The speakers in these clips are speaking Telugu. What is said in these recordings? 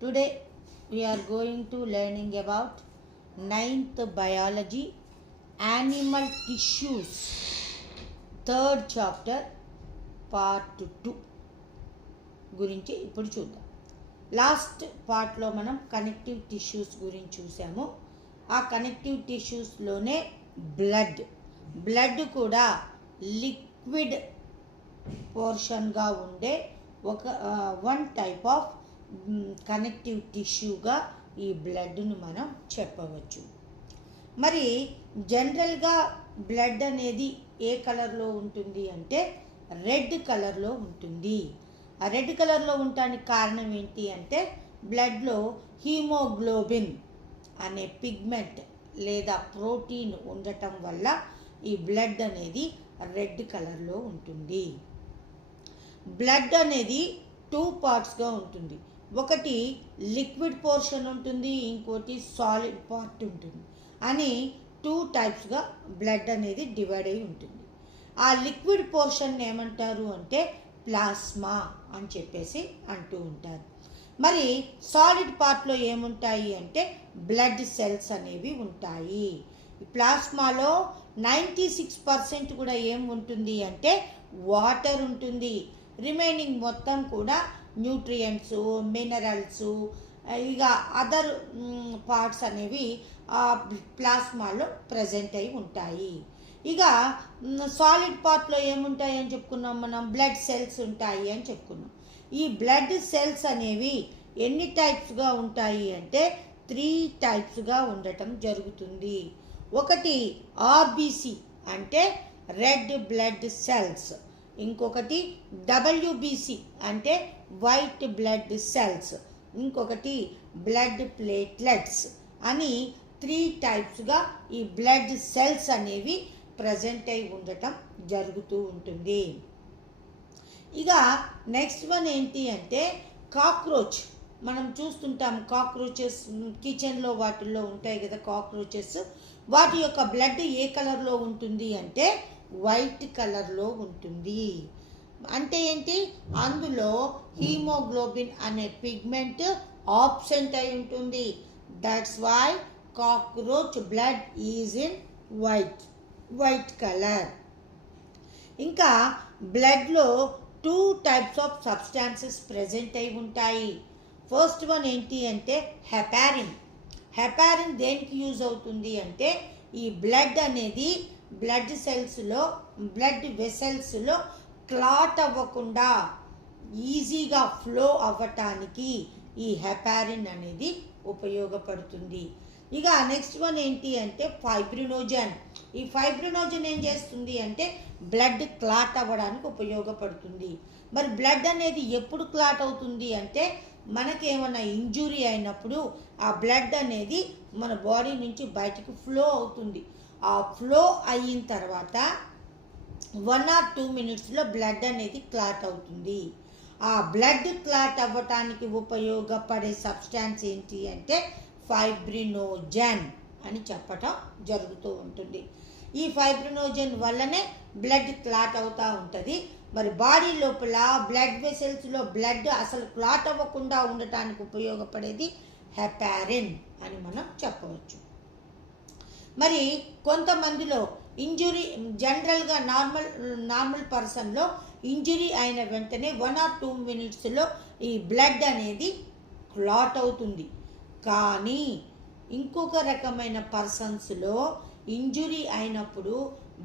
Today we are going to learning about ninth biology animal tissues third chapter part 2 గురించి ఇప్పుడు చూద్దాం. లాస్ట్ పార్ట్లో మనం కనెక్టివ్ టిష్యూస్ గురించి చూసాము. ఆ కనెక్టివ్ టిష్యూస్లోనే బ్లడ్ కూడా లిక్విడ్ పోర్షన్గా ఉండే వన్ టైప్ ఆఫ్ కనెక్టివ్ టిష్యూగా ఈ బ్లడ్ను మనం చెప్పవచ్చు. మరి జనరల్గా బ్లడ్ అనేది ఏ కలర్లో ఉంటుంది అంటే రెడ్ కలర్లో ఉంటుంది. ఆ రెడ్ కలర్లో ఉండడానికి కారణం ఏంటి అంటే బ్లడ్లో హీమోగ్లోబిన్ అనే పిగ్మెంట్ లేదా ప్రోటీన్ ఉండటం వల్ల ఈ బ్లడ్ అనేది రెడ్ కలర్లో ఉంటుంది. బ్లడ్ అనేది 2 పార్ట్స్గా ఉంటుంది. ఒకటి లిక్విడ్ పోర్షన్ ఉంటుంది, ఇంకోటి సాలిడ్ పార్ట్ ఉంటుంది అని 2 టైప్స్గా బ్లడ్ అనేది డివైడ్ అయి ఉంటుంది. ఆ లిక్విడ్ పోర్షన్ ఏమంటారు అంటే ప్లాస్మా అని చెప్పేసి అంటూ ఉంటారు. మరి సాలిడ్ పార్ట్లో ఏముంటాయి అంటే బ్లడ్ సెల్స్ అనేవి ఉంటాయి. ప్లాస్మాలో 96% కూడా ఏముంటుంది అంటే వాటర్ ఉంటుంది. రిమైనింగ్ మొత్తం కూడా న్యూట్రియంట్స్, మినరల్స్, ఇక అదర్ పార్ట్స్ అనేవి ఆ ప్లాస్మాలో ప్రజెంట్ అయి ఉంటాయి. ఇక సాలిడ్ పార్ట్లో ఏముంటాయి అని చెప్పుకున్నాం మనం, బ్లడ్ సెల్స్ ఉంటాయి అని చెప్పుకున్నాం. ఈ బ్లడ్ సెల్స్ అనేవి ఎన్ని టైప్స్గా ఉంటాయి అంటే 3 టైప్స్గా ఉండటం జరుగుతుంది. ఒకటి ఆర్బీసీ అంటే రెడ్ బ్లడ్ సెల్స్, ఇంకొకటి డబ్ల్యూబీసీ అంటే వైట్ బ్లడ్ సెల్స్, ఇంకొకటి బ్లడ్ ప్లేట్లెట్స్ అని 3 టైప్స్గా ఈ బ్లడ్ సెల్స్ అనేవి ప్రజెంట్ అయి ఉండటం జరుగుతూ ఉంటుంది. ఇక నెక్స్ట్ వన్ ఏంటి అంటే కాక్రోచ్. మనం చూస్తుంటాం కాక్రోచెస్ కిచెన్లో వాటిల్లో ఉంటాయి కదా కాక్రోచెస్. వాటి యొక్క బ్లడ్ ఏ కలర్లో ఉంటుంది అంటే వైట్ కలర్లో ఉంటుంది. అంటే ఏంటి, అందులో హీమోగ్లోబిన్ అనే పిగ్మెంట్ ఆబ్సెంట్ అయి ఉంటుంది. That's why cockroach blood is in white colour. ఇంకా బ్లడ్లో 2 టైప్స్ ఆఫ్ సబ్స్టాన్సెస్ ప్రెజెంట్ అయి ఉంటాయి. ఫస్ట్ వన్ ఏంటి అంటే హెపారిన్ దేనికి యూజ్ అవుతుంది అంటే ఈ బ్లడ్ అనేది బ్లడ్ సెల్స్లో బ్లడ్ వెసల్స్లో క్లాట్ అవ్వకుండా ఈజీగా ఫ్లో అవ్వటానికి ఈ హెపారిన్ అనేది ఉపయోగపడుతుంది. ఇక నెక్స్ట్ వన్ ఏంటి అంటే ఫైబ్రినోజన్. ఈ ఫైబ్రినోజన్ ఏం చేస్తుంది అంటే బ్లడ్ క్లాట్ అవ్వడానికి ఉపయోగపడుతుంది. మరి బ్లడ్ అనేది ఎప్పుడు క్లాట్ అవుతుంది అంటే మనకేమైనా ఇంజురీ అయినప్పుడు ఆ బ్లడ్ అనేది మన బాడీ నుంచి బయటికి ఫ్లో అవుతుంది. ఆ ఫ్లో అయిన తర్వాత 1 or 2 minutesలో బ్లడ్ అనేది క్లాట్ అవుతుంది. ఆ బ్లడ్ క్లాట్ అవ్వటానికి ఉపయోగపడే సబ్స్టాన్స్ ఏంటి అంటే ఫైబ్రినోజన్ అని చెప్పటం జరుగుతూ ఉంటుంది. ఈ ఫైబ్రినోజన్ వల్లనే బ్లడ్ క్లాట్ అవుతూ ఉంటుంది. మరి బాడీ లోపల బ్లడ్ వెసల్స్లో బ్లడ్ అసలు క్లాట్ అవ్వకుండా ఉండటానికి ఉపయోగపడేది హెపారిన్ అని మనం చెప్పవచ్చు. మరి కొంతమందిలో ఇంజురీ జనరల్గా నార్మల్ పర్సన్లో ఇంజురీ అయిన వెంటనే 1 or 2 minutesలో ఈ బ్లడ్ అనేది క్లాట్ అవుతుంది. కానీ ఇంకొక రకమైన పర్సన్స్లో ఇంజురీ అయినప్పుడు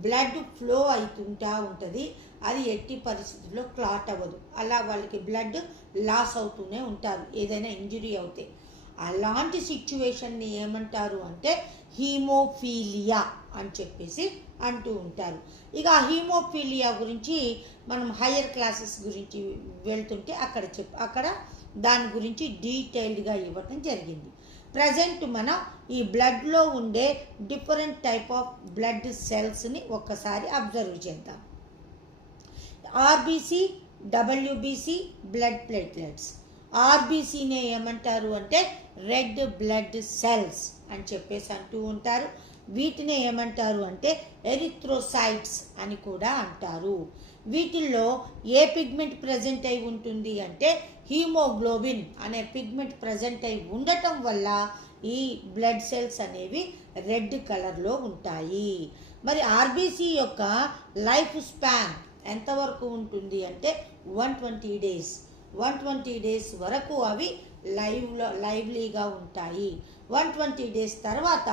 బ్లడ్ ఫ్లో అవుతుంటా ఉంటుంది. అది ఎట్టి పరిస్థితుల్లో క్లాట్ అవ్వదు. అలా వాళ్ళకి బ్లడ్ లాస్ అవుతూనే ఉంటారు ఏదైనా ఇంజురీ అవుతే. అలాంటి సిచ్యువేషన్ని ఏమంటారు అంటే హీమోఫీలియా అని చెప్పేసి అంటూ ఉంటారు. ఇక హీమోఫీలియా గురించి మనం హయ్యర్ క్లాసెస్ గురించి వెళ్తుంటే అక్కడ దాని గురించి డీటెయిల్డ్గా ఇవ్వటం జరిగింది. ప్రజెంట్ మనం ఈ బ్లడ్లో ఉండే డిఫరెంట్ టైప్ ఆఫ్ బ్లడ్ సెల్స్ని ఒక్కసారి అబ్జర్వ్ చేద్దాం. RBC, WBC, blood platelets. ఆర్బీసీనే ఏమంటారు అంటే రెడ్ బ్లడ్ సెల్స్ అని చెప్పేసి అంటూ ఉంటారు. వీటినే ఏమంటారు అంటే ఎరిథ్రోసైట్స్ అని కూడా అంటారు. వీటిల్లో ఏ పిగ్మెంట్ ప్రజెంట్ అయి ఉంటుంది అంటే హీమోగ్లోబిన్ అనే పిగ్మెంట్ ప్రజెంట్ అయి ఉండటం వల్ల ఈ బ్లడ్ సెల్స్ అనేవి రెడ్ కలర్లో ఉంటాయి. మరి ఆర్బీసీ యొక్క లైఫ్ స్పాన్ ఎంతవరకు ఉంటుంది అంటే 120 డేస్. 120 డేస్ వరకు అవి లైవ్లీగా ఉంటాయి. 120 డేస్ తర్వాత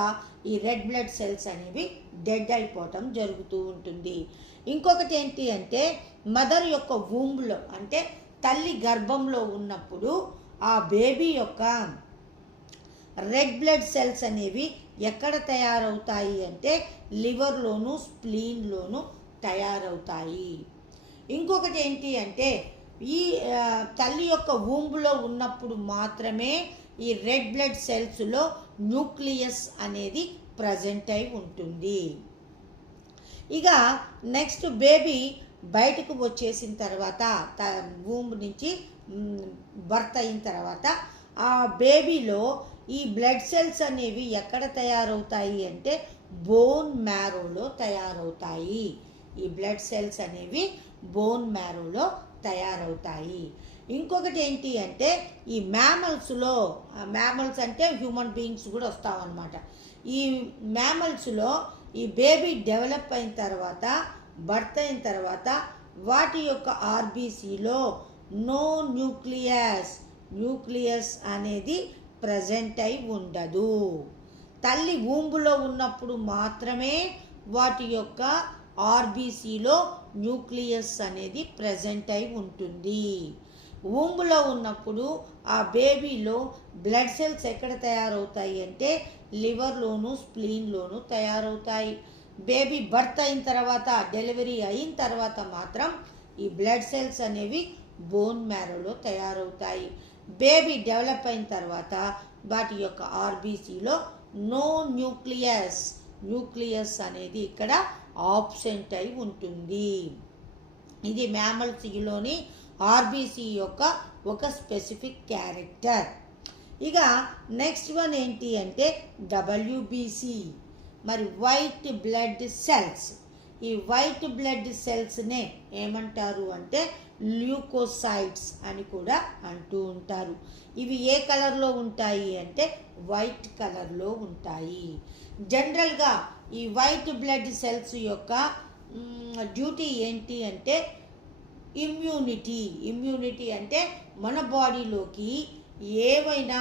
ఈ రెడ్ బ్లడ్ సెల్స్ అనేవి డెడ్ అయిపోవటం జరుగుతూ ఉంటుంది. ఇంకొకటి ఏంటి అంటే మదర్ యొక్క వూంబ్లో అంటే తల్లి గర్భంలో ఉన్నప్పుడు ఆ బేబీ యొక్క రెడ్ బ్లడ్ సెల్స్ అనేవి ఎక్కడ తయారవుతాయి అంటే లివర్లోను స్ప్లీన్లోను తయారవుతాయి. ఇంకొకటి ఏంటి అంటే ఈ తల్లి యొక్క వూంబ్లో ఉన్నప్పుడు మాత్రమే ఈ రెడ్ బ్లడ్ సెల్స్లో న్యూక్లియస్ అనేది ప్రజెంట్ అయి ఉంటుంది. ఇక నెక్స్ట్ బేబీ బయటకు వచ్చేసిన తర్వాత వూంబ్ నుంచి బర్త్ అయిన తర్వాత ఆ బేబీలో ఈ బ్లడ్ సెల్స్ అనేవి ఎక్కడ తయారవుతాయి అంటే బోన్ మ్యారోలో తయారవుతాయి. ఈ బ్లడ్ సెల్స్ అనేవి బోన్ మ్యారోలో తయారవుతాయి. ఇంకొకటి ఏంటి అంటే ఈ మ్యామల్స్లో, మ్యామల్స్ అంటే హ్యూమన్ బీయింగ్స్ కూడా వస్తామన్నమాట. ఈ మ్యామల్స్లో ఈ బేబీ డెవలప్ అయిన తర్వాత బర్త్ అయిన తర్వాత వాటి యొక్క ఆర్బీసీలో నో న్యూక్లియస్ అనేది ప్రజెంట్ అయి ఉండదు. తల్లి వూంబులో ఉన్నప్పుడు మాత్రమే వాటి యొక్క ఆర్బీసీలో న్యూక్లియస్ అనేది ప్రజెంట్ అయి ఉంటుంది. వూంబులో ఉన్నప్పుడు ఆ బేబీలో బ్లడ్ సెల్స్ ఎక్కడ తయారవుతాయి అంటే లివర్లోను స్ప్లీన్లోను తయారవుతాయి. బేబీ బర్త్ అయిన తర్వాత డెలివరీ అయిన తర్వాత మాత్రం ఈ బ్లడ్ సెల్స్ అనేవి బోన్ మ్యారోలో తయారవుతాయి. బేబీ డెవలప్ అయిన తర్వాత వాటి యొక్క ఆర్బీసీలో నో న్యూక్లియస్ అనేది ఇక్కడ ఆబ్సెంట్ అయి ఉంటుంది. ఇది మ్యామల్స్లోని ఆర్బీసీ యొక్క ఒక స్పెసిఫిక్ క్యారెక్టర్. ఇక నెక్స్ట్ వన్ ఏంటి అంటే డబ్ల్యూబీసీ. మరి వైట్ బ్లడ్ సెల్స్. ఈ వైట్ బ్లడ్ సెల్స్నే ఏమంటారు అంటే ల్యూకోసైట్స్ అని కూడా అంటూ ఉంటారు. ఇవి ఏ కలర్లో ఉంటాయి అంటే వైట్ కలర్లో ఉంటాయి. జనరల్గా ఈ వైట్ బ్లడ్ సెల్స్ యొక్క డ్యూటీ ఏంటి అంటే ఇమ్యూనిటీ అంటే మన బాడీలోకి ఏవైనా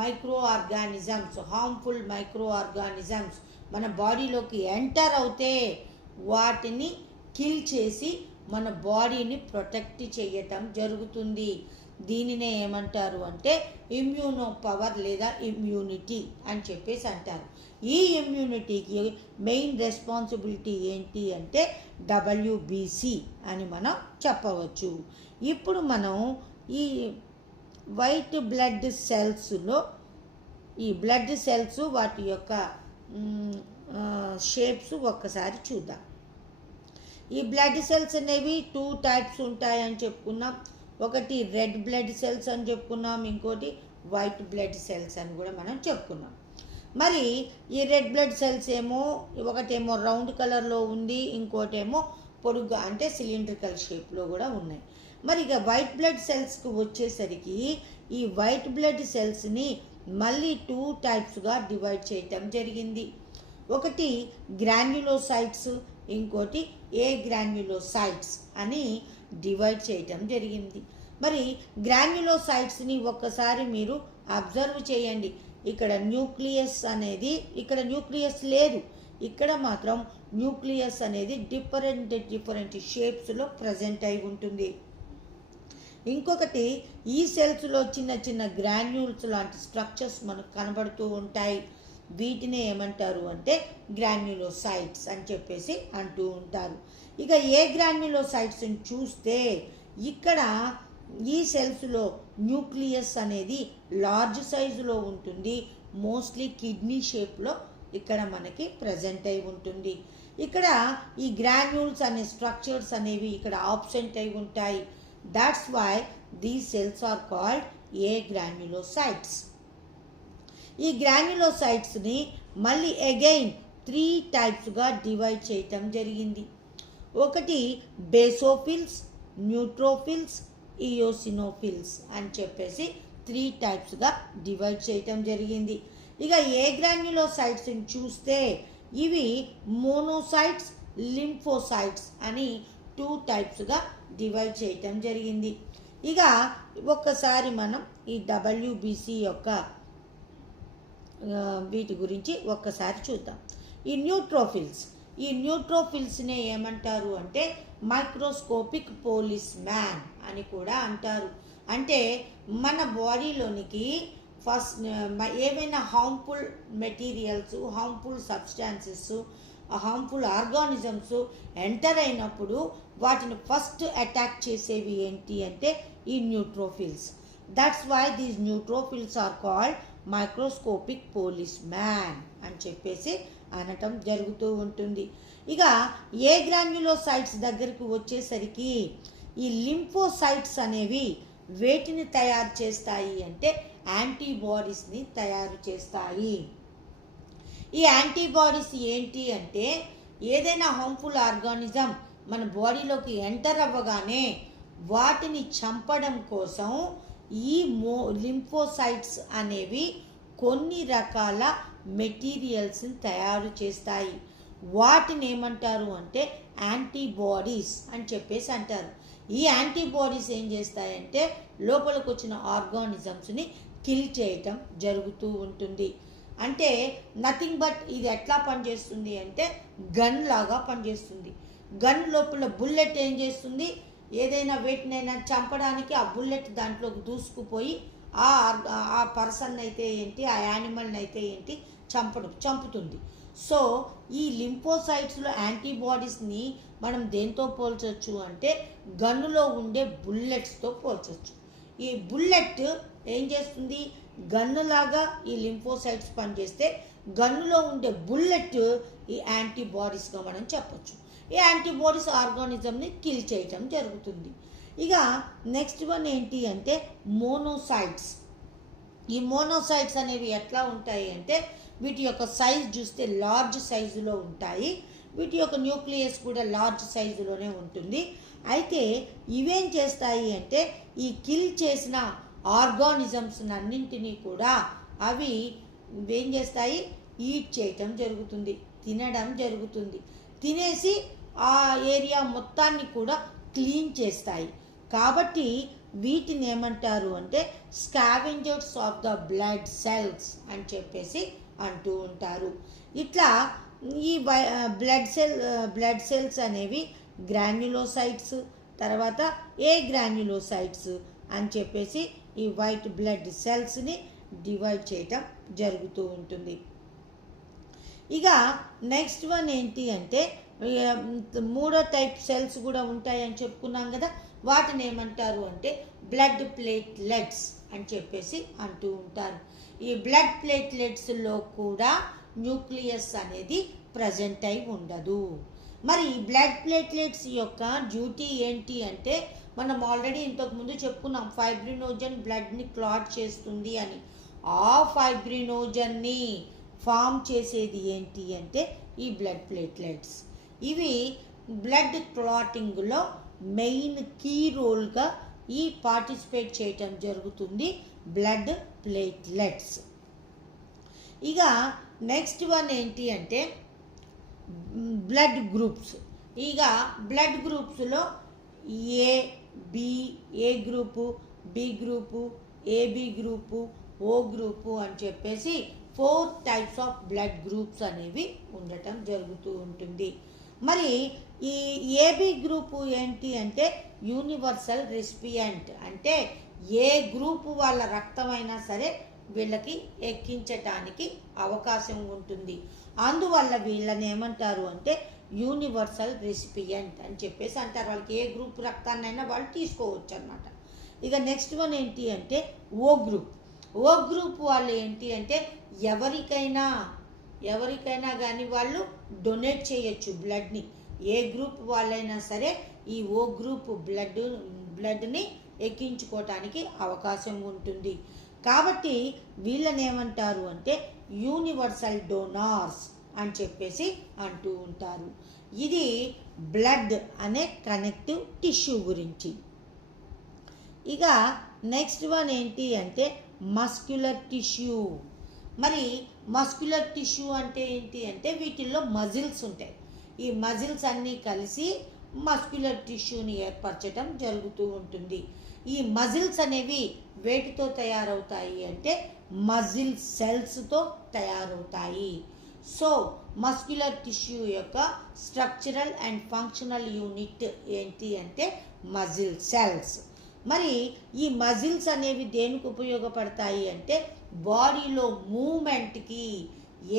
micro organisms, harmful micro organisms మన బాడీలోకి ఎంటర్ అవుతే వాటిని కిల్ చేసి మన బాడీని ప్రొటెక్ట్ చేయటం జరుగుతుంది. దీనినే ఏమంటారు అంటే ఇమ్యూనో పవర్ లేదా ఇమ్యూనిటీ అని చెప్పేసి అంటారు. ఈ ఇమ్యూనిటీకి మెయిన్ రెస్పాన్సిబిలిటీ ఏంటి అంటే డబ్ల్యూబీసీ అని మనం చెప్పవచ్చు. ఇప్పుడు మనం ఈ వైట్ బ్లడ్ సెల్స్లో ఈ బ్లడ్ సెల్స్ వాటి యొక్క షేప్స్ ఒక్కసారి చూద్దాం. ఈ బ్లడ్ సెల్స్ అనేవి 2 టైప్స్ ఉంటాయని చెప్పుకున్నాం. ఒకటి రెడ్ బ్లడ్ సెల్స్ అని చెప్పుకున్నాం, ఇంకోటి వైట్ బ్లడ్ సెల్స్ అని కూడా మనం చెప్పుకున్నాం. మరి ఈ రెడ్ బ్లడ్ సెల్స్ ఏమో ఒకటేమో రౌండ్ కలర్లో ఉంది, ఇంకోటేమో పొడుగ్గా అంటే సిలిండ్రికల్ షేప్లో కూడా ఉన్నాయి. మరి ఇక వైట్ బ్లడ్ సెల్స్కి వచ్చేసరికి ఈ వైట్ బ్లడ్ సెల్స్ని మళ్ళీ 2 టైప్స్గా డివైడ్ చేయటం జరిగింది. ఒకటి గ్రాన్యులోసైట్స్, ఇంకోటి ఏ గ్రాన్యులోసైట్స్ అని డివైడ్ చేయటం జరిగింది. మరి గ్రాన్యులోసైట్స్ని ఒక్కసారి మీరు అబ్జర్వ్ చేయండి. ఇక్కడ న్యూక్లియస్ అనేది, ఇక్కడ న్యూక్లియస్ లేదు, ఇక్కడ మాత్రం న్యూక్లియస్ అనేది డిఫరెంట్ షేప్స్లో ప్రజెంట్ అయి ఉంటుంది. ఇంకొకటి ఈ సెల్స్లో చిన్న గ్రాన్యూల్స్ లాంటి స్ట్రక్చర్స్ మనకు కనబడుతూ ఉంటాయి. వీటినే ఏమంటారు అంటే గ్రాన్యులోసైట్స్ అని చెప్పేసి అంటూ ఉంటారు. ఇక ఏ గ్రాన్యులోసైట్స్ని చూస్తే ఇక్కడ ఈ సెల్స్లో న్యూక్లియస్ అనేది లార్జ్ సైజులో ఉంటుంది. మోస్ట్లీ కిడ్నీ షేప్లో ఇక్కడ మనకి ప్రజెంట్ అయి ఉంటుంది. ఇక్కడ ఈ గ్రాన్యూల్స్ అనే స్ట్రక్చర్స్ అనేవి ఇక్కడ ఆబ్సెంట్ అయి ఉంటాయి. That's why these cells are called a granulocytes. ఈ గ్రాన్యులోసైట్స్ని మళ్ళీ అగైన్ 3 టైప్స్గా డివైడ్ చేయటం జరిగింది. ఒకటి బేసోఫిల్స్, న్యూట్రోఫిల్స్, ఇయోసినోఫిల్స్ అని చెప్పేసి 3 టైప్స్గా డివైడ్ చేయటం జరిగింది. ఇక ఏ గ్రాన్యులోసైట్స్ని చూస్తే ఇవి మోనోసైట్స్, లింఫోసైట్స్ అని 2 టైప్స్గా డివైడ్ చేయటం జరిగింది. ఇక ఒక్కసారి మనం ఈ WBC యొక్క వీటి గురించి ఒక్కసారి చూద్దాం. ఈ న్యూట్రోఫిల్స్నే ఏమంటారు అంటే మైక్రోస్కోపిక్ పోలీస్ మ్యాన్ అని కూడా అంటారు. అంటే మన బాడీలోనికి ఫస్ట్ ఏవైనా harmful materials, harmful substances, harmful organisms enter అయినప్పుడు వాటిని ఫస్ట్ అటాక్ చేసేవి ఏంటి అంటే ఈ neutrophils. That's why these neutrophils are called microscopic policeman అని చెప్పేసి అనటం జరుగుతూ ఉంటుంది. ఇక ఏ గ్రాన్యులోసైట్స్ దగ్గరికి వచ్చేసరికి ఈ లింఫోసైట్స్ అనేవి వేటిని తయారు చేస్తాయి అంటే యాంటీబాడీస్ని తయారు చేస్తాయి. ఈ యాంటీబాడీస్ ఏంటి అంటే ఏదైనా హార్మ్ఫుల్ ఆర్గానిజం మన బాడీలోకి ఎంటర్ అవ్వగానే వాటిని చంపడం కోసం ఈ లింఫోసైట్స్ అనేవి కొన్ని రకాల మెటీరియల్స్ని తయారు చేస్తాయి. వాటిని ఏమంటారు అంటే యాంటీబాడీస్ అని చెప్పేసి అంటారు. ఈ యాంటీబాడీస్ ఏం చేస్తాయంటే లోపలికి వచ్చిన ఆర్గానిజమ్స్ని కిల్ చేయటం జరుగుతూ ఉంటుంది. అంటే నథింగ్ బట్ ఇది ఎట్లా పనిచేస్తుంది అంటే గన్ లాగా పనిచేస్తుంది. గన్ లోపల బుల్లెట్ ఏం చేస్తుంది, ఏదైనా వేటినైనా చంపడానికి ఆ బుల్లెట్ దాంట్లోకి దూసుకుపోయి ఆ పర్సన్ అయితే ఏంటి, ఆ యానిమల్ని అయితే ఏంటి చంపుతుంది. సో ఈ లింఫోసైట్స్లో యాంటీబాడీస్ని మనం దేంతో పోల్చొచ్చు అంటే గన్నులో ఉండే బుల్లెట్స్తో పోల్చొచ్చు. ఈ బుల్లెట్ ఏం చేస్తుంది, గన్నులాగా ఈ లింఫోసైట్స్ పనిచేస్తే గన్నులో ఉండే బుల్లెట్ ఈ యాంటీబాడీస్గా మనం చెప్పొచ్చు. ఈ యాంటీబాడీస్ ఆర్గానిజంని కిల్ చేయటం జరుగుతుంది. ఇక నెక్స్ట్ వన్ ఏంటి అంటే మోనోసైట్స్. ఈ మోనోసైట్స్ అనేవి ఎట్లా ఉంటాయి అంటే వీటి యొక్క సైజ్ చూస్తే లార్జ్ సైజులో ఉంటాయి. వీటి యొక్క న్యూక్లియస్ కూడా లార్జ్ సైజులోనే ఉంటుంది. అయితే ఇవేం చేస్తాయి అంటే ఈ కిల్ చేసిన ఆర్గానిజమ్స్ అన్నింటినీ కూడా అవి ఏం చేస్తాయి, ఈట్ చేయటం జరుగుతుంది, తినడం జరుగుతుంది. తినేసి ఆ ఏరియా మొత్తాన్ని కూడా క్లీన్ చేస్తాయి. కాబట్టి వీటిని ఏమంటారు అంటే scavengers of the blood cells అని చెప్పేసి అంటూ ఉంటారు. ఇట్లా ఈ బ్లడ్ సెల్స్ అనేవి గ్రాన్యులోసైట్స్, తర్వాత ఏ గ్రాన్యులోసైట్స్ అని చెప్పేసి ఈ వైట్ బ్లడ్ సెల్స్ని డివైడ్ చేయటం జరుగుతూ ఉంటుంది. ఇక నెక్స్ట్ వన్ ఏంటి అంటే 3వ టైప్ సెల్స్ కూడా ఉంటాయని చెప్పుకున్నాం కదా, వాటిని ఏమంటారు అంటే బ్లడ్ ప్లేట్లెట్స్ అని చెప్పేసి అంటూ ఉంటారు. ఈ బ్లడ్ ప్లేట్లెట్స్లో కూడా న్యూక్లియస్ అనేది ప్రజెంట్ అయి ఉండదు. మరి ఈ బ్లడ్ ప్లేట్లెట్స్ యొక్క డ్యూటీ ఏంటి అంటే మనం ఆల్రెడీ ఇంతకుముందు చెప్పుకున్నాం, ఫైబ్రినోజన్ బ్లడ్ని క్లాట్ చేస్తుంది అని. ఆ ఫైబ్రినోజన్ని ఫామ్ చేసేది ఏంటి అంటే ఈ బ్లడ్ ప్లేట్లెట్స్. ఇవి బ్లడ్ క్లాటింగ్లో మెయిన్ కీ రోల్గా ఈ పార్టిసిపేట్ చేయటం జరుగుతుంది బ్లడ్ ప్లేట్లెట్స్. ఇక నెక్స్ట్ వన్ ఏంటి అంటే బ్లడ్ గ్రూప్స్. ఇక బ్లడ్ గ్రూప్స్లో A group, B group, AB group, O group అని చెప్పేసి 4 టైప్స్ ఆఫ్ బ్లడ్ గ్రూప్స్ అనేవి ఉండటం జరుగుతూ ఉంటుంది. మరి ఈ ఏబి గ్రూపు ఏంటి అంటే యూనివర్సల్ రెసిపియంట్. అంటే ఏ గ్రూపు వాళ్ళ రక్తమైనా సరే వీళ్ళకి ఎక్కించటానికి అవకాశం ఉంటుంది. అందువల్ల వీళ్ళని ఏమంటారు అంటే యూనివర్సల్ రెసిపియంట్ అని చెప్పేసి అంటారు. వాళ్ళకి ఏ గ్రూప్ రక్తాన్నైనా వాళ్ళు తీసుకోవచ్చు అన్నమాట. ఇక నెక్స్ట్ వన్ ఏంటి అంటే ఓ గ్రూప్. ఓ గ్రూప్ వాళ్ళు ఏంటి అంటే ఎవరికైనా కానీ వాళ్ళు డొనేట్ చేయొచ్చు బ్లడ్ని. ఏ గ్రూప్ వాళ్ళైనా సరే ఈ ఓ గ్రూప్ బ్లడ్ని ఎక్కించుకోవటానికి అవకాశం ఉంటుంది. కాబట్టి వీళ్ళని ఏమంటారు అంటే యూనివర్సల్ డోనార్స్ అని చెప్పేసి అంటూ ఉంటారు. ఇది బ్లడ్ అనే కనెక్టివ్ టిష్యూ గురించి. ఇక నెక్స్ట్ వన్ ఏంటి అంటే మస్క్యులర్ టిష్యూ. మరి మస్క్యులర్ టిష్యూ అంటే ఏంటి అంటే వీటిల్లో మజిల్స్ ఉంటాయి. ఈ మజిల్స్ అన్నీ కలిసి మస్క్యులర్ టిష్యూని ఏర్పరచడం జరుగుతూ ఉంటుంది. ఈ మజిల్స్ అనేవి వేటితో తయారవుతాయి అంటే మజిల్ సెల్స్తో తయారవుతాయి. సో మస్క్యులర్ టిష్యూ యొక్క స్ట్రక్చరల్ అండ్ ఫంక్షనల్ యూనిట్ ఏంటి అంటే మజిల్ సెల్స్. మరి ఈ మజిల్స్ అనేవి దేనికి ఉపయోగపడతాయి అంటే బాడీలో మూమెంట్కి,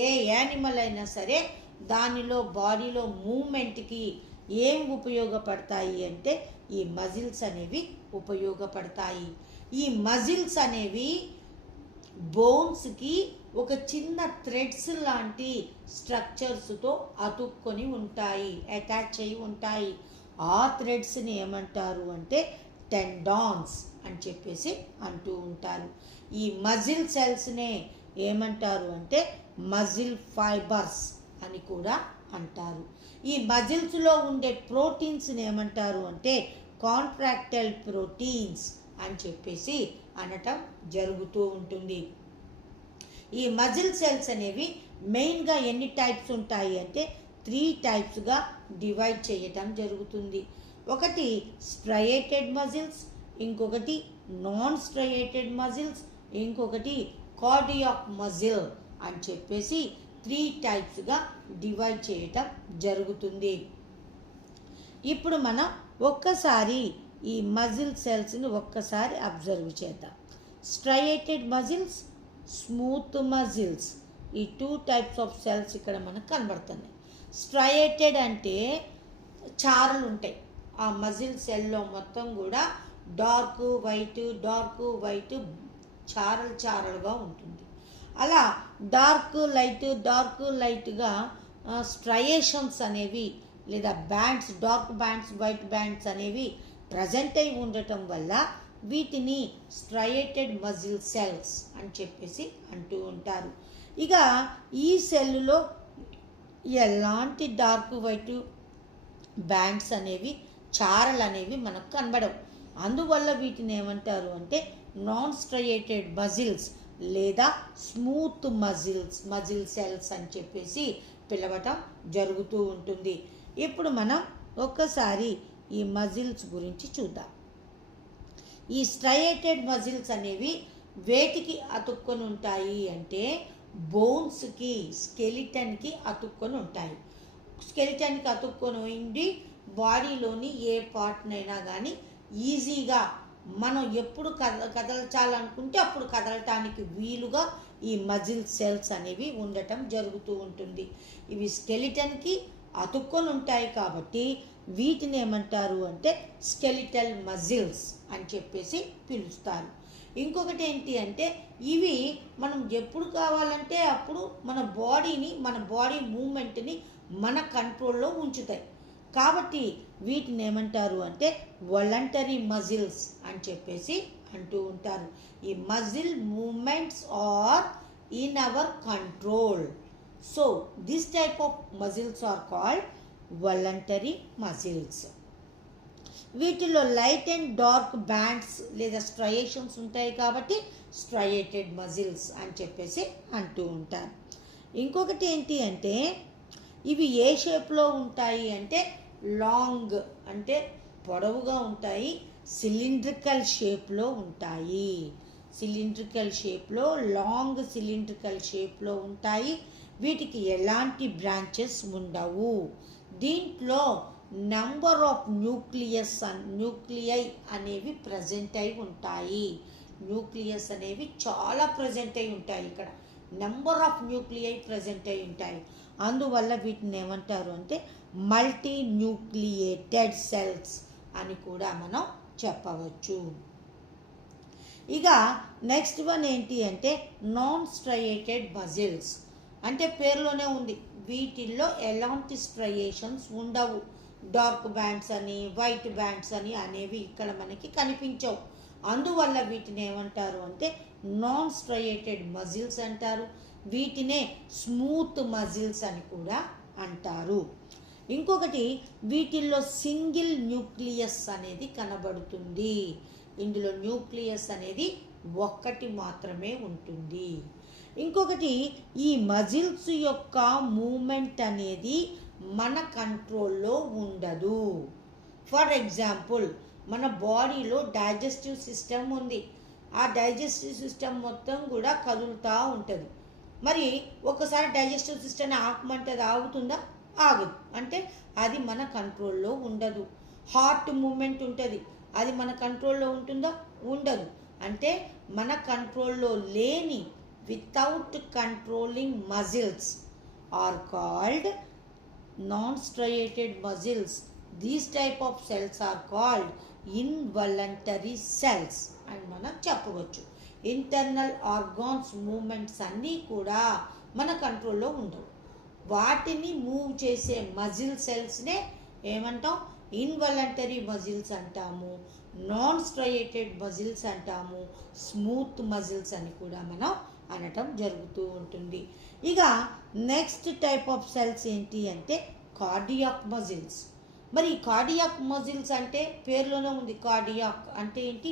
ఏ యానిమల్ అయినా సరే దానిలో బాడీలో మూమెంట్కి ఏం ఉపయోగపడతాయి అంటే ఈ మజిల్స్ అనేవి ఉపయోగపడతాయి. ఈ మజిల్స్ అనేవి బోన్స్కి ఒక చిన్న థ్రెడ్స్ లాంటి స్ట్రక్చర్స్తో అతుక్కొని ఉంటాయి, అటాచ్ అయి ఉంటాయి. ఆ థ్రెడ్స్ని ఏమంటారు అంటే టెండాన్స్ అని చెప్పేసి అంటూ ఉంటారు. ఈ మజిల్ సెల్స్నే ఏమంటారు అంటే మజిల్ ఫైబర్స్ అని కూడా అంటారు. ఈ మజిల్స్లో ఉండే ప్రోటీన్స్ని ఏమంటారు అంటే కాంట్రాక్టైల్ ప్రోటీన్స్ అని చెప్పేసి అనటం జరుగుతూ ఉంటుంది. ఈ మజిల్ సెల్స్ అనేవి మెయిన్గా ఎన్ని టైప్స్ ఉంటాయి అంటే 3 టైప్స్గా డివైడ్ చేయటం జరుగుతుంది. ఒకటి స్ట్రయేటెడ్ మజిల్స్, ఇంకొకటి నాన్ స్ట్రయేటెడ్ మజిల్స్, ఇంకొకటి కార్డియాక్ మజిల్ అని చెప్పేసి 3 టైప్స్గా డివైడ్ చేయటం జరుగుతుంది. ఇప్పుడు మనం ఒక్కసారి ఈ మజిల్ సెల్స్ని ఒక్కసారి అబ్జర్వ్ చేద్దాం. స్ట్రయేటెడ్ మజిల్స్, స్మూత్ మజిల్స్, ఈ 2 టైప్స్ ఆఫ్ సెల్స్ ఇక్కడ మనకు కనబడుతున్నాయి. స్ట్రయేటెడ్ అంటే చారలు ఉంటాయి. ఆ మజిల్ సెల్లో మొత్తం కూడా డార్క్ వైట్ చారలుగా ఉంటుంది. అలా డార్క్ లైట్గా స్ట్రయేషన్స్ అనేవి లేదా bands, dark bands, white bands అనేవి ప్రజెంట్ అయి ఉండటం వల్ల వీటిని స్ట్రయేటెడ్ మజిల్ సెల్స్ అని చెప్పేసి అంటూ ఉంటారు. ఇక ఈ సెల్లో ఎలాంటి డార్క్ వైట్ బ్యాండ్స్ అనేవి, చారలు అనేవి మనకు కనబడవు. అందువల్ల వీటిని ఏమంటారు అంటే నాన్ స్ట్రయేటెడ్ మజిల్స్ లేదా స్మూత్ మజిల్ సెల్స్ అని చెప్పేసి పిలవటం జరుగుతూ ఉంటుంది. ఇప్పుడు మనం ఒక్కసారి ఈ మజిల్స్ గురించి చూద్దాం. ఈ స్ట్రయేటెడ్ మజిల్స్ అనేవి వేటికి అతుక్కొని ఉంటాయి అంటే బోన్స్కి, స్కెలిటన్కి అతుక్కొని ఉంటాయి. స్కెలిటన్కి అతుక్కొని ఉండి బాడీలోని ఏ పార్ట్నైనా కానీ ఈజీగా మనం ఎప్పుడు కదల్చాలనుకుంటే అప్పుడు కదలటానికి వీలుగా ఈ మజిల్ సెల్స్ అనేవి ఉండటం జరుగుతూ ఉంటుంది. ఇవి స్కెలిటన్కి అతుక్కొని ఉంటాయి కాబట్టి వీటిని ఏమంటారు అంటే స్కెలిటల్ మజిల్స్ అని చెప్పేసి పిలుస్తారు. ఇంకొకటి ఏంటి అంటే ఇవి మనం ఎప్పుడు కావాలంటే అప్పుడు మన బాడీ మూమెంట్ని మన కంట్రోల్లో ఉంచుతాయి. కాబట్టి వీటిని ఏమంటారు అంటే వాలంటరీ మజిల్స్ అని చెప్పేసి అంటూ ఉంటారు. ఈ muscle movements are in our control. So this type of muscles are called voluntary muscles. వీటిలో లైట్ అండ్ డార్క్ బ్యాండ్స్ లేదా స్ట్రయేషన్స్ ఉంటాయి కాబట్టి స్ట్రయేటెడ్ మజిల్స్ అని చెప్పేసి అంటూ ఉంటారు. ఇంకొకటి ఏంటి అంటే ఇవి ఏ షేప్లో ఉంటాయి అంటే లాంగ్ అంటే పొడవుగా ఉంటాయి, సిలిండ్రికల్ షేప్లో ఉంటాయి. లాంగ్ సిలిండ్రికల్ షేప్లో ఉంటాయి. వీటికి ఎలాంటి బ్రాంచెస్ ఉండవు. దీంట్లో నంబర్ ఆఫ్ న్యూక్లియై అనేవి ప్రజెంట్ అయి ఉంటాయి. న్యూక్లియస్ అనేవి చాలా ప్రజెంట్ అయి ఉంటాయి. ఇక్కడ నెంబర్ ఆఫ్ న్యూక్లియై ప్రజెంట్ అయి ఉంటాయి. అందువల్ల వీటిని ఏమంటారు అంటే మల్టీ న్యూక్లియేటెడ్ సెల్స్ అని కూడా మనం చెప్పవచ్చు. ఇక నెక్స్ట్ వన్ ఏంటి అంటే నాన్ స్ట్రయేటెడ్ మజిల్స్. అంటే పేరులోనే ఉంది, వీటిల్లో ఎలాంటి స్ట్రయేషన్స్ ఉండవు. డార్క్ బ్యాండ్స్ అని, వైట్ బ్యాండ్స్ అని అనేవి ఇక్కడ మనకి కనిపించవు. అందువల్ల వీటిని ఏమంటారు అంటే నాన్ స్ట్రయేటెడ్ మజిల్స్ అంటారు. వీటినే స్మూత్ మజిల్స్ అని కూడా అంటారు. ఇంకొకటి వీటిల్లో సింగిల్ న్యూక్లియస్ అనేది కనబడుతుంది. ఇందులో న్యూక్లియస్ అనేది ఒక్కటి మాత్రమే ఉంటుంది. ఇంకొకటి ఈ మజిల్స్ యొక్క మూమెంట్ అనేది మన కంట్రోల్లో ఉండదు. ఫర్ ఎగ్జాంపుల్, మన బాడీలో డైజెస్టివ్ సిస్టమ్ ఉంది. ఆ డైజెస్టివ్ సిస్టమ్ మొత్తం కూడా కదులుతూ ఉంటుంది. మరి ఒకసారి డైజెస్టివ్ సిస్టమ్ని ఆపమంటే అది ఆగుతుందా? ఆగదు. అంటే అది మన కంట్రోల్లో ఉండదు. హార్ట్ మూమెంట్ ఉంటుంది, అది మన కంట్రోల్లో ఉంటుందా? ఉండదు. అంటే మన కంట్రోల్లో లేని without controlling muscles are called non striated muscles. These type of cells are called involuntary cells అని మనం చెప్పవచ్చు. ఇంటర్నల్ ఆర్గాన్స్ మూమెంట్స్ అన్నీ కూడా మన కంట్రోల్లో ఉండవు. వాటిని మూవ్ చేసే మజిల్ సెల్స్నే ఏమంటాం? ఇన్వాలంటరీ మజిల్స్ అంటాము, నాన్ స్ట్రయేటెడ్ మజిల్స్ అంటాము, స్మూత్ మజిల్స్ అని కూడా మనం అనటం జరుగుతూ ఉంటుంది. ఇక నెక్స్ట్ టైప్ ఆఫ్ సెల్స్ ఏంటి అంటే కార్డియాక్ మజిల్స్. మరి కార్డియాక్ మజిల్స్ అంటే పేరులోనే ఉంది. కార్డియాక్ అంటే ఏంటి?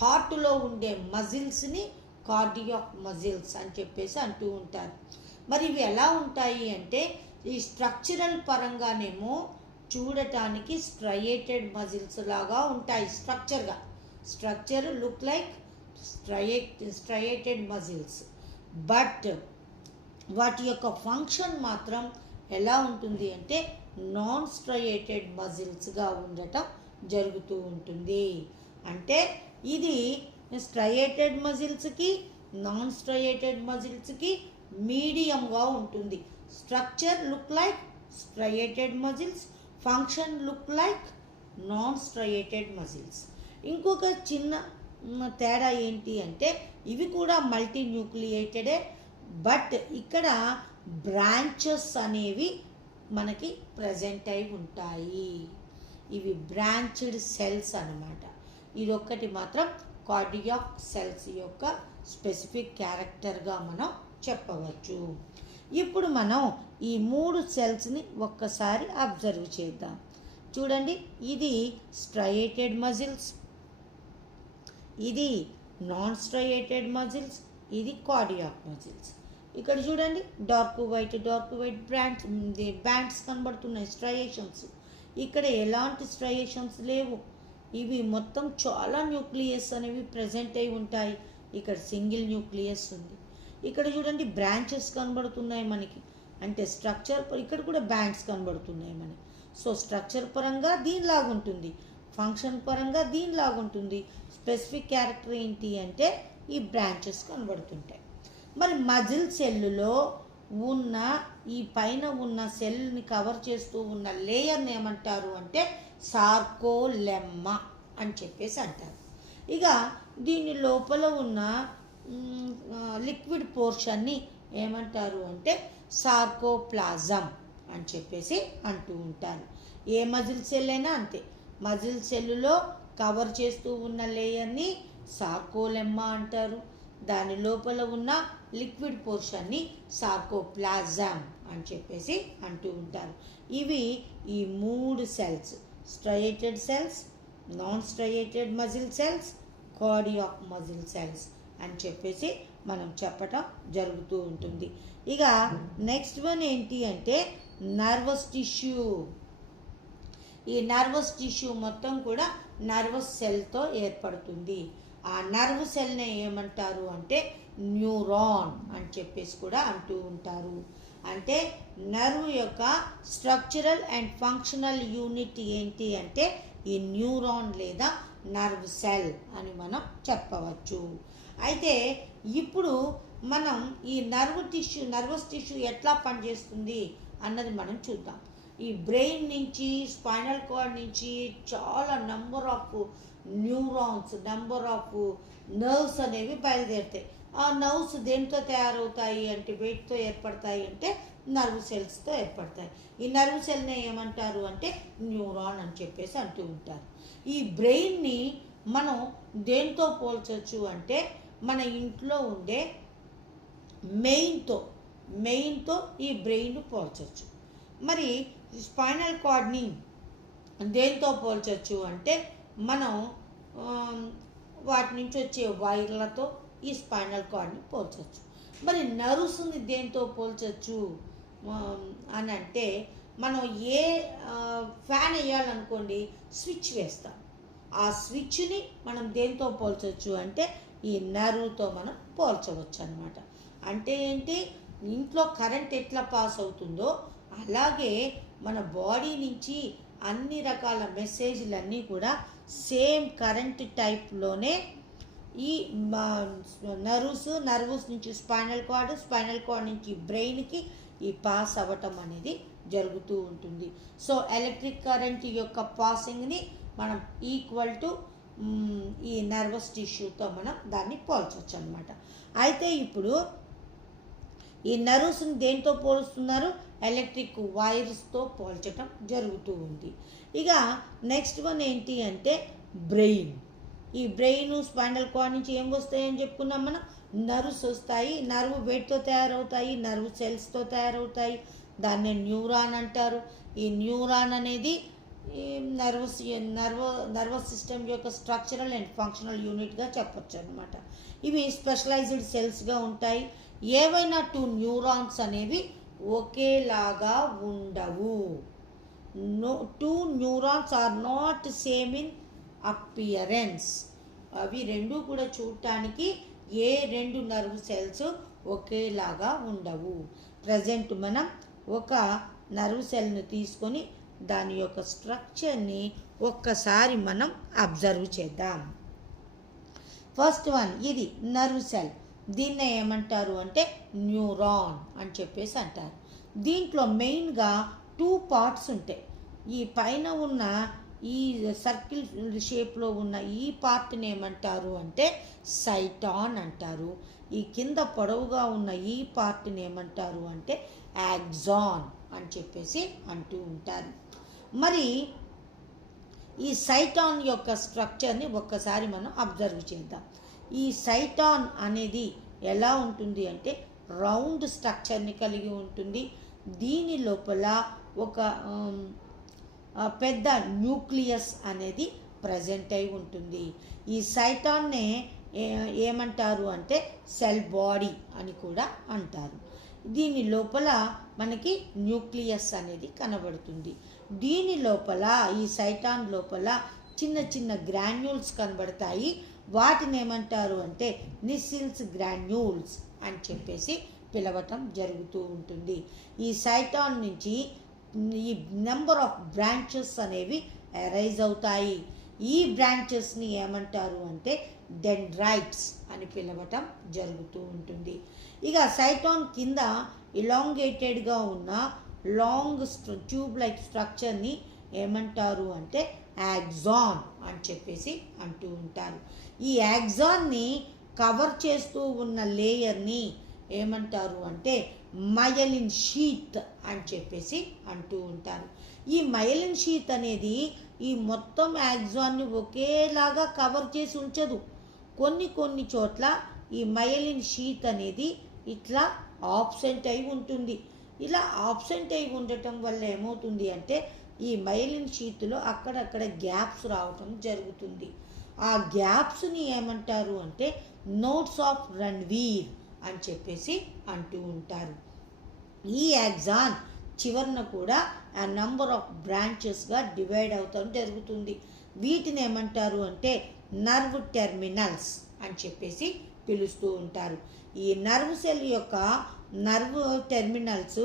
హార్ట్లో ఉండే మజిల్స్ని కార్డియాక్ మజిల్స్ అని చెప్పేసి అంటూ ఉంటారు. మరి ఇవి ఎలా ఉంటాయి అంటే ఈ స్ట్రక్చరల్ పరంగానేమో చూడటానికి స్ట్రయేటెడ్ మజిల్స్ లాగా ఉంటాయి. Structure look like స్ట్రయేటెడ్ muscles, but వాటి యొక్క ఫంక్షన్ మాత్రం ఎలా ఉంటుంది అంటే నాన్ స్ట్రయేటెడ్ మజిల్స్గా ఉండటం జరుగుతూ ఉంటుంది. అంటే ఇది స్ట్రయేటెడ్ మజిల్స్కి నాన్ స్ట్రయేటెడ్ మజిల్స్కి మీడియంగా ఉంటుంది. Structure look like స్ట్రయేటెడ్ muscles, function look like non striated muscles. ఇంకొక చిన్న తేడా ఏంటి అంటే ఇవి కూడా మల్టీ న్యూక్లియేటెడే, బట్ ఇక్కడ బ్రాంచెస్ అనేవి మనకి ప్రజెంట్ అయి ఉంటాయి. ఇవి బ్రాంచ్డ్ సెల్స్ అన్నమాట. ఇదొక్కటి మాత్రం కార్డియాక్ సెల్స్ యొక్క స్పెసిఫిక్ క్యారెక్టర్గా మనం చెప్పవచ్చు. ఇప్పుడు మనం ఈ 3 సెల్స్ని ఒక్కసారి అబ్జర్వ్ చేద్దాం. చూడండి, ఇది స్ట్రయేటెడ్ మజిల్స్, ఇది నాన్ స్ట్రయేటెడ్ మజిల్స్, ఇది కార్డియాక్ మజిల్స్. ఇక్కడ చూడండి, డార్క్ వైట్ బ్యాండ్స్ కనబడుతున్నాయి, స్ట్రయేషన్స్. ఇక్కడ ఎలాంటి స్ట్రయేషన్స్ లేవు. ఇవి మొత్తం చాలా న్యూక్లియస్ అనేవి ప్రజెంట్ అయి ఉంటాయి. ఇక్కడ సింగిల్ న్యూక్లియస్ ఉంది. ఇక్కడ చూడండి, బ్రాంచెస్ కనబడుతున్నాయి మనకి, అంటే స్ట్రక్చర్. ఇక్కడ కూడా బ్యాండ్స్ కనబడుతున్నాయి మనకి. సో స్ట్రక్చర్ పరంగా దీనిలాగా ఉంటుంది, ఫంక్షన్ పరంగా దీనిలాగా ఉంటుంది. స్పెసిఫిక్ క్యారెక్టర్ ఏంటి అంటే ఈ బ్రాంచెస్ కనబడుతుంటాయి. మరి మజిల్ సెల్లులో ఉన్న ఈ పైన ఉన్న సెల్ని కవర్ చేస్తూ ఉన్న లేయర్ని ఏమంటారు అంటే సార్కోలెమ్మా అని చెప్పేసి అంటారు. ఇక దీని లోపల ఉన్న లిక్విడ్ పోర్షన్ని ఏమంటారు అంటే సార్కోప్లాజం అని చెప్పేసి అంటూ ఉంటారు. ఏ మజిల్ సెల్ అయినా అంతే, మజిల్ సెల్లులో కవర్ చేస్తూ ఉన్న లేయర్ని సార్కోలెమ్మా అంటారు. దాని లోపల ఉన్న లిక్విడ్ పోర్షన్ని సార్కోప్లాజం అని చెప్పేసి అంటూ ఉంటారు. ఇవి ఈ 3 cells, స్ట్రయేటెడ్ cells, non స్ట్రయేటెడ్ muscle cells, cardiac muscle cells అని చెప్పేసి మనం చెప్పటం జరుగుతూ ఉంటుంది. ఇక నెక్స్ట్ వన్ ఏంటి అంటే నర్వస్ టిష్యూ. ఈ నర్వస్ టిష్యూ మొత్తం కూడా నర్వస్ సెల్తో ఏర్పడుతుంది. ఆ నర్వ్ సెల్ని ఏమంటారు అంటే న్యూరాన్ అని చెప్పేసి కూడా అంటూ ఉంటారు. అంటే నర్వ్ యొక్క స్ట్రక్చరల్ అండ్ ఫంక్షనల్ యూనిట్ ఏంటి అంటే ఈ న్యూరాన్ లేదా నర్వ్ సెల్ అని మనం చెప్పవచ్చు. అయితే ఇప్పుడు మనం ఈ నర్వస్ టిష్యూ ఎట్లా పనిచేస్తుంది అన్నది మనం చూద్దాం. ఈ బ్రెయిన్ నుంచి, స్పైనల్ కార్డ్ నుంచి చాలా number of neurons, number of nerves అనేవి బయలుదేరుతాయి. ఆ నర్వ్స్ దేంతో తయారవుతాయి అంటే వేటితో ఏర్పడతాయి అంటే నర్వ్ సెల్స్తో ఏర్పడతాయి. ఈ నర్వ్ సెల్ని ఏమంటారు అంటే న్యూరాన్ అని చెప్పేసి అంటూ ఉంటారు. ఈ బ్రెయిన్ని మనం దేంతో పోల్చవచ్చు అంటే మన ఇంట్లో ఉండే మెయిన్తో ఈ బ్రెయిన్ పోల్చవచ్చు. మరి స్పైనల్ కార్డ్ని దేంతో పోల్చొచ్చు అంటే మనం వాటి నుంచి వచ్చే వైర్లతో ఈ స్పైనల్ కార్డ్ని పోల్చొచ్చు. మరి నర్వ్స్ని దేంతో పోల్చొచ్చు అని అంటే, మనం ఏ ఫ్యాన్ వేయాలనుకోండి, స్విచ్ వేస్తాం. ఆ స్విచ్ని మనం దేంతో పోల్చొచ్చు అంటే ఈ నర్వ్తో మనం పోల్చవచ్చు అన్నమాట. అంటే ఏంటి, ఇంట్లో కరెంట్ ఎట్లా పాస్ అవుతుందో అలాగే మన బాడీ నుంచి అన్ని రకాల మెసేజ్లన్నీ కూడా సేమ్ కరెంట్ టైప్లోనే ఈ నర్వ్స్ నుంచి స్పైనల్ కార్డ్ నుంచి బ్రెయిన్కి ఈ పాస్ అవ్వటం అనేది జరుగుతూ ఉంటుంది. సో ఎలక్ట్రిక్ కరెంట్ యొక్క పాసింగ్ని మనం ఈక్వల్ టు ఈ నర్వస్ టిష్యూతో మనం దాన్ని పోల్చవచ్చు అనమాట. అయితే ఇప్పుడు ఈ నర్వ్స్ని దేంతో పోలుస్తున్నారు, ఎలక్ట్రిక్ వైర్స్తో పోల్చటం జరుగుతూ ఉంది. ఇక నెక్స్ట్ వన్ ఏంటి అంటే బ్రెయిన్. ఈ బ్రెయిన్ స్పైనల్ కార్డ్ నుంచి ఏం వస్తాయని చెప్పుకున్నాం మనం, నర్వ్స్ వస్తాయి. నర్వ్ వేటితో తయారవుతాయి, నర్వ్ సెల్స్తో తయారవుతాయి. దాన్నే న్యూరాన్ అంటారు. ఈ న్యూరాన్ అనేది నర్వస్ సిస్టమ్ యొక్క స్ట్రక్చరల్ అండ్ ఫంక్షనల్ యూనిట్గా చెప్పొచ్చు అనమాట. ఇవి స్పెషలైజ్డ్ సెల్స్గా ఉంటాయి. ఏవైనా 2 న్యూరాన్స్ అనేవి ఒకేలాగా ఉండవు. 2 neurons are not same in appearance. అవి రెండు కూడా చూడటానికి ఏ 2 నర్వ్ సెల్స్ ఒకేలాగా ఉండవు. ప్రజెంట్ మనం ఒక నర్వ్ సెల్ని తీసుకొని దాని యొక్క స్ట్రక్చర్ని ఒక్కసారి మనం అబ్జర్వ్ చేద్దాం. ఫస్ట్ వన్, ఇది నర్వ్ సెల్. దీన్నే ఏమంటారు అంటే న్యూరాన్ అని చెప్పేసి అంటారు. దీంట్లో మెయిన్గా 2 పార్ట్స్ ఉంటాయి. ఈ పైన ఉన్న ఈ సర్కిల్ షేప్లో ఉన్న ఈ పార్ట్ని ఏమంటారు అంటే సైటాన్ అంటారు. ఈ కింద పొడవుగా ఉన్న ఈ పార్ట్ని ఏమంటారు అంటే యాక్సాన్ అని చెప్పేసి అంటూ ఉంటారు. మరి ఈ సైటాన్ యొక్క స్ట్రక్చర్ని ఒక్కసారి మనం అబ్జర్వ్ చేద్దాం. ఈ సైటాన్ అనేది ఎలా ఉంటుంది అంటే రౌండ్ స్ట్రక్చర్ని కలిగి ఉంటుంది. దీని లోపల ఒక పెద్ద న్యూక్లియస్ అనేది ప్రజెంట్ అయి ఉంటుంది. ఈ సైటాన్నే ఏమంటారు అంటే సెల్ బాడీ అని కూడా అంటారు. దీని లోపల మనకి న్యూక్లియస్ అనేది కనబడుతుంది. దీని లోపల ఈ సైటాన్ లోపల చిన్న చిన్న గ్రాన్యూల్స్ కనబడతాయి. వాటిని ఏమంటారు అంటే నిసిల్స్ గ్రాన్యూల్స్ అని చెప్పేసి పిలవటం జరుగుతూ ఉంటుంది. ఈ సైటాన్ నుంచి ఈ నెంబర్ ఆఫ్ బ్రాంచెస్ అనేవి అరైజ్ అవుతాయి. ఈ బ్రాంచెస్ని ఏమంటారు అంటే డెండ్రైట్స్ అని పిలవటం జరుగుతూ ఉంటుంది. ఇక సైటాన్ కింద ఇలాంగేటెడ్గా ఉన్న లాంగ్ ట్యూబ్ లైక్ స్ట్రక్చర్ని ఏమంటారు అంటే యాక్సాన్ అని చెప్పేసి అంటూ ఉంటారు. ఈ యాక్సాన్ని కవర్ చేస్తూ ఉన్న లేయర్ని ఏమంటారు అంటే మయలిన్ షీత్ అని చెప్పేసి అంటూ ఉంటారు. ఈ మయలిన్ షీత్ అనేది ఈ మొత్తం యాక్సాన్ని ఒకేలాగా కవర్ చేసి ఉంచదు. కొన్ని చోట్ల ఈ మయలిన్ షీత్ అనేది ఇట్లా ఆబ్సెంట్ అయి ఉంటుంది. ఇలా ఆబ్సెంట్ అయి ఉండటం వల్ల ఏమవుతుంది అంటే ఈ మయలిన్ షీత్లో అక్కడక్కడ గ్యాప్స్ రావటం జరుగుతుంది. ఆ గ్యాప్స్ని ఏమంటారు అంటే నోట్స్ ఆఫ్ రణ్వీర్ అని చెప్పేసి అంటూ ఉంటారు. ఈ యాక్సాన్ చివరన కూడా ఆ నంబర్ ఆఫ్ బ్రాంచెస్గా డివైడ్ అవుతాం జరుగుతుంది. వీటిని ఏమంటారు అంటే నర్వ్ టెర్మినల్స్ అని చెప్పేసి పిలుస్తూ ఉంటారు. ఈ నర్వ్ సెల్ యొక్క నర్వ్ టెర్మినల్స్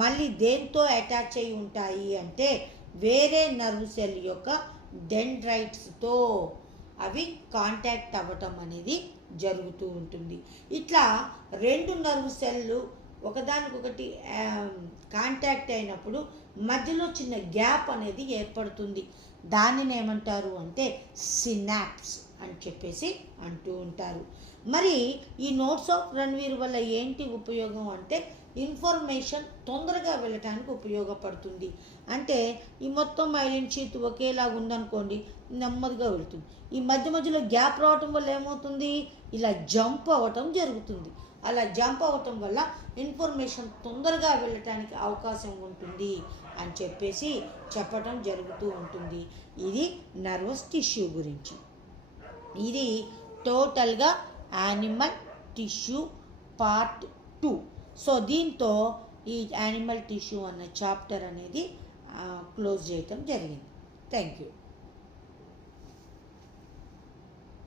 మళ్ళీ దేంతో అటాచ్ అయి ఉంటాయి అంటే వేరే నర్వ్ సెల్ యొక్క డెండ్రైట్స్తో అవి కాంటాక్ట్ అవ్వటం అనేది జరుగుతూ ఉంటుంది. ఇట్లా 2 నర్వ్ సెల్లు ఒకదానికొకటి కాంటాక్ట్ అయినప్పుడు మధ్యలో చిన్న గ్యాప్ అనేది ఏర్పడుతుంది. దానిని ఏమంటారు అంటే సినాప్స్ అని చెప్పేసి అంటూ ఉంటారు. మరి ఈ నోట్స్ ఆఫ్ రణ్వీర్ వల్ల ఏంటి ఉపయోగం అంటే ఇన్ఫర్మేషన్ తొందరగా వెళ్ళటానికి ఉపయోగపడుతుంది. అంటే ఈ మొత్తం ఐడెంట్ షీట్ ఒకేలాగా ఉందనుకోండి, నెమ్మదిగా వెళుతుంది. ఈ మధ్య మధ్యలో గ్యాప్ రావటం వల్ల ఏమవుతుంది, ఇలా జంప్ అవ్వటం జరుగుతుంది. అలా జంప్ అవ్వటం వల్ల ఇన్ఫర్మేషన్ తొందరగా వెళ్ళటానికి అవకాశం ఉంటుంది అని చెప్పేసి చెప్పటం జరుగుతూ ఉంటుంది. ఇది నర్వస్ టిష్యూ గురించి. ఇది టోటల్గా యానిమల్ టిష్యూ పార్ట్ 2. సో దీంతో ఈ యానిమల్ టిష్యూ అన్న చాప్టర్ అనేది క్లోజ్ చేయటం జరిగింది. Thank you.